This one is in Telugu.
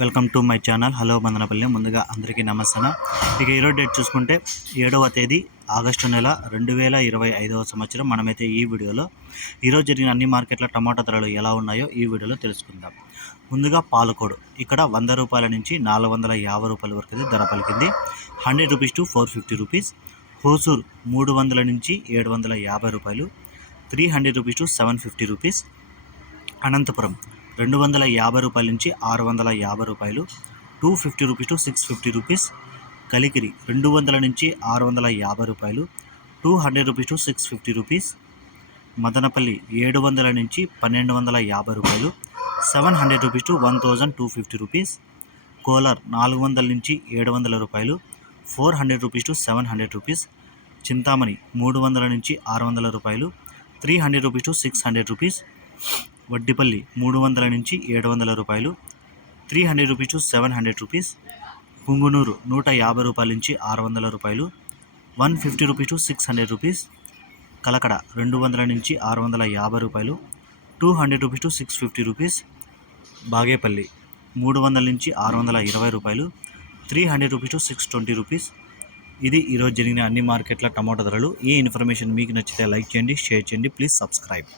Welcome to my channel. Hello Bandanapalli. ముందుగా అందరికీ నమస్తే ఇక ఈరోజు డేట్ చూసుకుంటే ఏడవ తేదీ ఆగస్టు నెల రెండు వేల ఇరవై ఐదవ సంవత్సరం. మనమైతే ఈ వీడియోలో ఈరోజు జరిగిన అన్ని మార్కెట్ల టమాటా ధరలు ఎలా ఉన్నాయో ఈ వీడియోలో తెలుసుకుందాం. ముందుగా పాలకోడు. ఇక్కడ వంద రూపాయల నుంచి నాలుగు వందల యాభై రూపాయల వరకు ధర పలికింది. Hundred rupees to four fifty rupees. Hosur మూడు వందల నుంచి ఏడు వందల యాభై రూపాయలు. Three hundred rupees to seven fifty rupees. Anantapur రెండు వందల యాభై రూపాయల నుంచి ఆరు వందల యాభై రూపాయలు two fifty rupees to six fifty rupees Kalikiri రెండు వందల నుంచి ఆరు వందల యాభై రూపాయలు two hundred rupees to six fifty rupees Madanapalle ఏడు వందల నుంచి పన్నెండు వందల యాభై రూపాయలు seven hundred rupees to one thousand two fifty rupees Kolar నాలుగు వందల నుంచి ఏడు వందల రూపాయలు four hundred rupees to seven hundred rupees Chintamani మూడు వందల నుంచి ఆరు వందల రూపాయలు three hundred rupees to six hundred rupees Vaddipalli మూడు వందల నుంచి ఏడు వందల రూపాయలు three hundred rupees to seven hundred rupees Punganur నూట యాభై రూపాయల నుంచి ఆరు వందల రూపాయలు one fifty rupees to six hundred rupees Kalakada రెండు వందల నుంచి ఆరు వందల యాభై రూపాయలు two hundred rupees to six fifty rupees Bagepalli మూడు వందల నుంచి ఆరు వందల ఇరవై రూపాయలు three hundred rupees to six twenty rupees. ఇది ఈరోజు జరిగిన అన్ని మార్కెట్ల టమాటా ధరలు. ఈ ఇన్ఫర్మేషన్ మీకు నచ్చితే లైక్ చేయండి షేర్ చేయండి. Please subscribe.